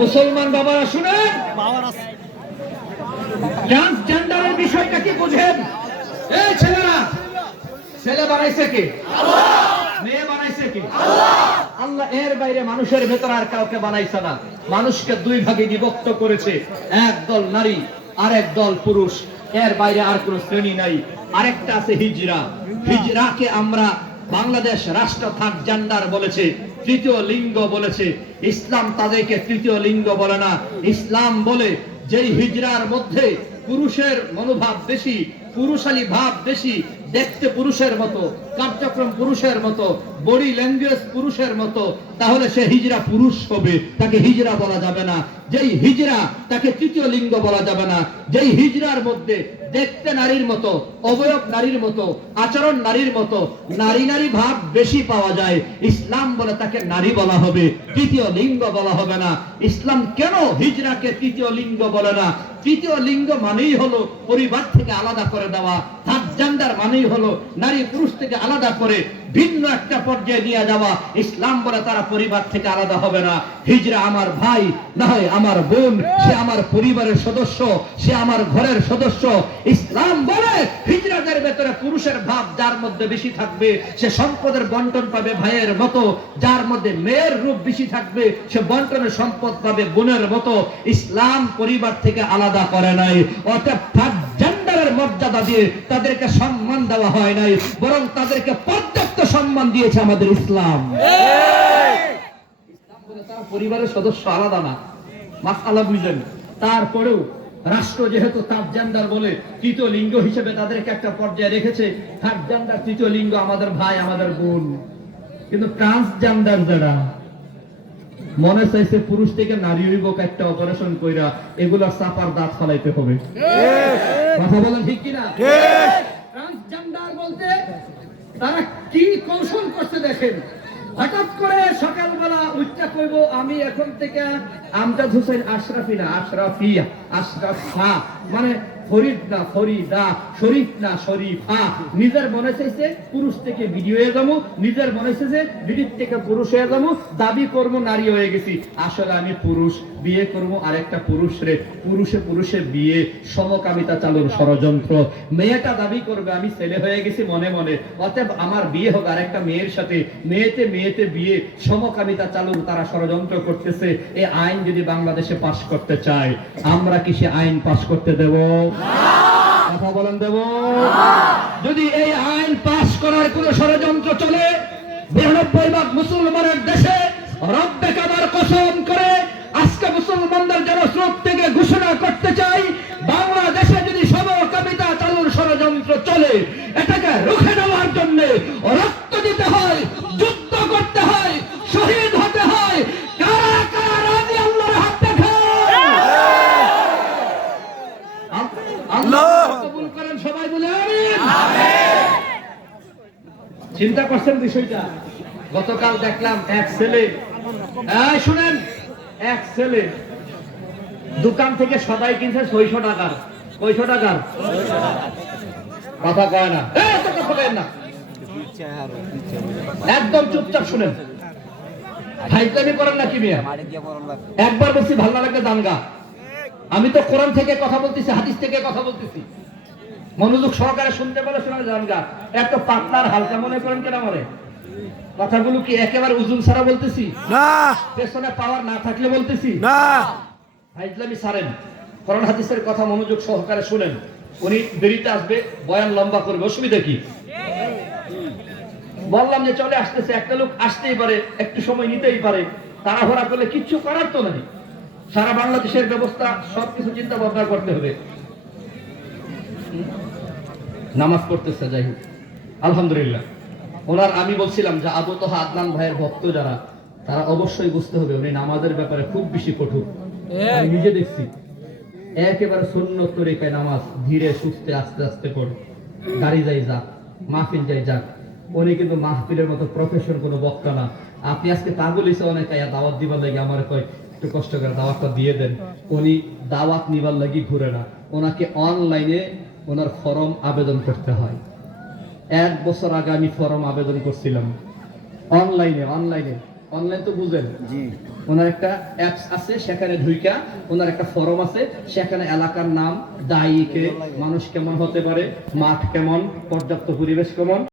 মুসলমান বাবারা শুনেন, ট্রান্সজেন্ডারের বিষয়টা কি বুঝেন? এই ছেলেরা, ছেলে বানাইছে কে? মেয়ে বানাইছে কে? আল্লাহ। এর বাইরে মানুষের ভেতর আর কাউকে বানাইছে না। মানুষকে দুই ভাগে বিভক্ত করেছে, এক দল নারী আর এক দল পুরুষ। এর বাইরে আর কোন শ্রেণী নাই। আরেকটা আছে হিজরা। হিজরাকে আমরা বাংলাদেশ রাষ্ট্র থার্ড জেন্ডার বলেছে, তৃতীয় লিঙ্গ বলেছে। ইসলাম তাদেরকে তৃতীয় লিঙ্গ বলে না। ইসলাম বলে যেই হিজরার মধ্যে পুরুষের মনোভাব বেশি, পুরুষালী ভাব বেশি, দেখতে পুরুষের মতো, কার্যক্রম পুরুষের মতো, বডি ল্যাঙ্গুয়েজ পুরুষের মতো, তাহলে সে হিজরা পুরুষ হবে, তাকে হিজরা বলা যাবে না। যেই হিজরা, তাকে তৃতীয় লিঙ্গ বলা যাবে না। যেই হিজরার মধ্যে দেখতে নারীর মতো, অবয়ব নারীর মতো, আচরণ নারীর মতো, নারী নারী ভাব বেশি পাওয়া যায়, ইসলাম বলে তাকে নারী বলা হবে, তৃতীয় লিঙ্গ বলা হবে না। ইসলাম কেন হিজরাকে তৃতীয় লিঙ্গ বলে না? তৃতীয় লিঙ্গ মানেই হলো পরিবার থেকে আলাদা করে দেওয়া। থার্ড জেন্ডার মানেই হলো নারী পুরুষ থেকে আলাদা করে ভিন্ন একটা পর্যায়ে নিয়ে যাওয়া। ইসলাম বলে তারা পরিবার থেকে আলাদা হবে না। হিজরা আমার ভাই না হয় আমার বোন, সে আমার পরিবারের সদস্য, সে আমার ঘরের সদস্য। ইসলাম বলে হিজরাদের ভেতরে পুরুষের ভাব যার মধ্যে বেশি থাকবে, সে সম্পদের বন্টন পাবে ভাইয়ের মতো। যার মধ্যে মেয়ের রূপ বেশি থাকবে, সে বন্টনের সম্পদ পাবে বোনের মতো। ইসলাম পরিবার থেকে আলাদা করে নাই। অর্থাৎ থার্ড জেন্ডারের মর্যাদা দিয়ে তাদেরকে সম্মান দেওয়া হয় নাই, বরং তাদেরকে পর্যাপ্ত সম্মান দিয়েছে আমাদের ইসলাম। ইসলাম বলে তারা পরিবারের সদস্য আলাদা না। মাসআলা বুঝলেন? তারপরেও রাষ্ট্র যেহেতু থার্ড জেন্ডার বলে তৃতীয় লিঙ্গ হিসেবে তাদেরকে একটা পর্যায়ে রেখেছে। থার্ড জেন্ডার তৃতীয় লিঙ্গ আমাদের ভাই আমাদের বোন। কিন্তু ট্রান্সজেন্ডার যারা, মনে চাইছে পুরুষ থেকে নারী হইব, একটা অপারেশন কইরা এগুলা চাপার দাঁত ফলাইতে হবে। কথা বলেন ঠিক কিনা? ট্রান্সজেন্ডার বলতে তারা কি কৌশল করছে দেখেন। হঠাৎ করে সকালবেলা উচ্চা কইব আমি এখন থেকে আমজাদ হোসেন আশরাফি না আশরাফিয়া, আশরাফা মানে ফরিদ না ফরিদা, শরীফ না শরীফা। নিজের মনে চাইছে পুরুষ থেকে ভিডিও হয়ে যাবো, নিজের মনে চাইছে ভিডিও থেকে পুরুষ হয়ে যাবো, দাবি করবো নারী হয়ে গেছি। আসলে আমি পুরুষ, বিয়ে করবো আরেকটা পুরুষ রে, পুরুষে পুরুষে বিয়ে, সমকামিতা চালুর ষড়যন্ত্র। মেয়েটা দাবি করবে আমি ছেলে হয়ে গেছি মনে মনে, অতএব আমার বিয়ে হোক আরেকটা মেয়ের সাথে, মেয়েতে মেয়েতে বিয়ে, সমকামিতা চালুর তারা ষড়যন্ত্র করতেছে। এই আইন যদি বাংলাদেশে পাশ করতে চায়, আমরা কি সে আইন পাশ করতে দেব? কথা বলেন দেব? যদি এই আইন পাশ করার কোন ষড়যন্ত্র চলে, 92% মুসলমানের দেশে রব্বে কাবার কসম করে আজকে মুসলমানদের জনস্রোত থেকে ঘোষণা করতে চাই, বাংলাদেশে যদি সমকামিতা চালুর ষড়যন্ত্র চলে, এটাকে রুখে দেওয়ার জন্য রক্ত দিতে হয়, যুদ্ধ করতে হয়, শহীদ হতে হয়। কারা কারা রাজি আল্লাহর হাত দেখান? আল্লাহ কবুল করেন, সবাই বলে আমিন। চিন্তা করছেন বিষয়টা? গতকাল দেখলাম এক ছেলে, শুনেন, এক ছেলে দোকান থেকে সদাই কিনছে 600 টাকার। 600 টাকার কথা কয় না, না একদম চুপচাপ শুনেন। ফাইজলামি করেন না কি মিয়া? একবার বলছি ভালো না লাগলে দাঙ্গা। আমি তো কোরআন থেকে কথা বলতেছি, হাদিস থেকে কথা বলতেছি, মনোযোগ সহকারে শুনতে বলে শোনা দাঙ্গা। এত পাতলার হালকা মনে করেন কেন? মনে কথাগুলো কি একেবারে উজুল ছাড়া বলতেছি না? পেছনে পাওয়ার না থাকলে বলতেছি না? ফাইজলামি ছাড়েন, কোরআন হাদিসের কথা মনোযোগ সহকারে শুনেন। উনি দেরিতে আসবে, বয়ান লম্বা করবে, অসুবিধা কি? বললাম যে চলে আসতেছে, একটা লোক আসতেই পারে, একটু সময় নিতেই পারে, তাড়াহুড়া করলে কিচ্ছু করার তো নাই। সারা বাংলাদেশের ব্যবস্থা সবকিছু চিন্তা ভাবনা করতে হবে। নামাজ পড়তেছে, যাই হোক আলহামদুলিল্লাহ। ওনার আমি বলছিলাম যে আবু তোহা আদনান ভাইয়ের ভক্ত যারা, তারা অবশ্যই বুঝতে হবে উনি নামাজের ব্যাপারে খুব বেশি কঠোর। আমি নিজে দেখছি, একেবারে সুন্নত তরিকায় নামাজ, ধীরে সুস্থে আস্তে আস্তে পড়ে, গাড়ি যাই যাক, মাহফিল যাই যাক। উনি কিন্তু মাহফিলের মতো প্রফেশন কোনো বক্তা না। আপনি আজকে পাগল হিসে অনেক দাওয়াত দিবার লাগে আমার কয় একটু কষ্ট করে দাওয়াতটা দিয়ে দেন। উনি দাওয়াত নিবার লাগি ঘুরে না, ওনাকে অনলাইনে ওনার ফর্ম আবেদন করতে হয়। 1 বছর আগে আমি ফর্ম আবেদন করছিলাম অনলাইনে। অনলাইন তো বুঝেন, ওনার একটা অ্যাপস আছে, সেখানে ঢুইকা ওনার একটা ফরম আছে, সেখানে এলাকার নাম, দায়ীকে, মানুষ কেমন হতে পারে, মাঠ কেমন, পর্যাপ্ত পরিবেশ কেমন,